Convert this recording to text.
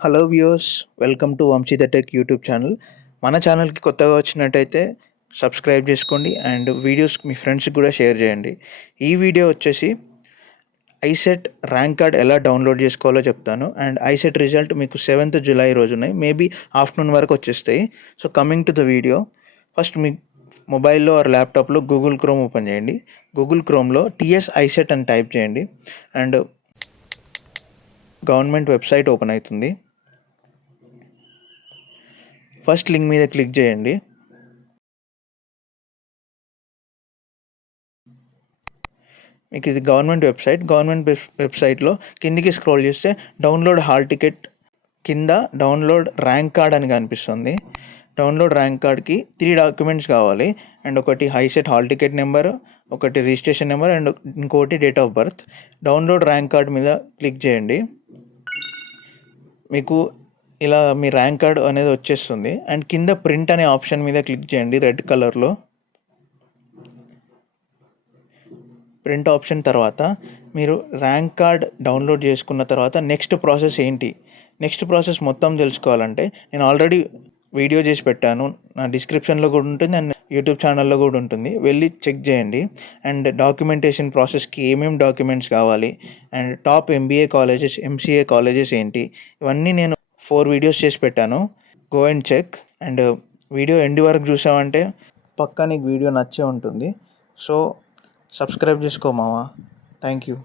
Hello viewers, welcome to Vamshi the tech YouTube channel. మన ఛానల్‌కి కొత్తగా వచ్చినట్టయితే సబ్స్క్రైబ్ చేసుకోండి అండ్ వీడియోస్ మీ ఫ్రెండ్స్‌కి కూడా షేర్ చేయండి. ఈ వీడియో వచ్చేసి ఐసెట్ ర్యాంక్ కార్డ్ ఎలా డౌన్లోడ్ చేసుకోవాలో చెప్తాను. అండ్ ఐసెట్ రిజల్ట్ మీకు 7th జులై రోజున మేబీ ఆఫ్టర్నూన్ వరకు వచ్చేస్తాయి. So coming to the video, first మీ మొబైల్లో ఆర్ ల్యాప్టాప్లో గూగుల్ క్రోమ్ ఓపెన్ చేయండి. గూగుల్ క్రోమ్లో టీఎస్ ఐసెట్ అని టైప్ చేయండి అండ్ గవర్నమెంట్ వెబ్సైట్ ఓపెన్ అవుతుంది. ఫస్ట్ లింక్ మీద క్లిక్ చేయండి. మీకు ఇది గవర్నమెంట్ వెబ్సైట్లో కిందికి స్క్రోల్ చేస్తే డౌన్లోడ్ హాల్ టికెట్ కింద డౌన్లోడ్ ర్యాంక్ కార్డ్ అని కనిపిస్తుంది. డౌన్లోడ్ ర్యాంక్ కార్డ్కి 3 డాక్యుమెంట్స్ కావాలి. అండ్ ఒకటి ఐసెట్ హాల్ టికెట్ నెంబర్, ఒకటి రిజిస్ట్రేషన్ నెంబర్ అండ్ ఇంకోటి date of birth. Download rank card మీద క్లిక్ చేయండి. మీకు ఇలా మీ ర్యాంక్ కార్డ్ అనేది వచ్చేస్తుంది. అండ్ కింద ప్రింట్ అనే ఆప్షన్ మీద క్లిక్ చేయండి రెడ్ కలర్లో. ప్రింట్ ఆప్షన్ తర్వాత మీరు ర్యాంక్ కార్డ్ డౌన్లోడ్ చేసుకున్న తర్వాత నెక్స్ట్ ప్రాసెస్ ఏంటి, నెక్స్ట్ ప్రాసెస్ మొత్తం తెలుసుకోవాలంటే నేను ఆల్రెడీ వీడియో చేసి పెట్టాను. నా డిస్క్రిప్షన్లో కూడా ఉంటుంది అండ్ యూట్యూబ్ ఛానల్లో కూడా ఉంటుంది, వెళ్ళి చెక్ చేయండి. అండ్ డాక్యుమెంటేషన్ ప్రాసెస్కి ఏమేమి డాక్యుమెంట్స్ కావాలి and top MBA colleges, MCA colleges ఏంటి, ఇవన్నీ నేను 4 వీడియోస్ చేసి పెట్టాను. Go and check. And video end వరకు చూసామంటే పక్కా నీకు వీడియో నచ్చే ఉంటుంది. సో సబ్స్క్రైబ్ చేసుకో మావా. Thank you.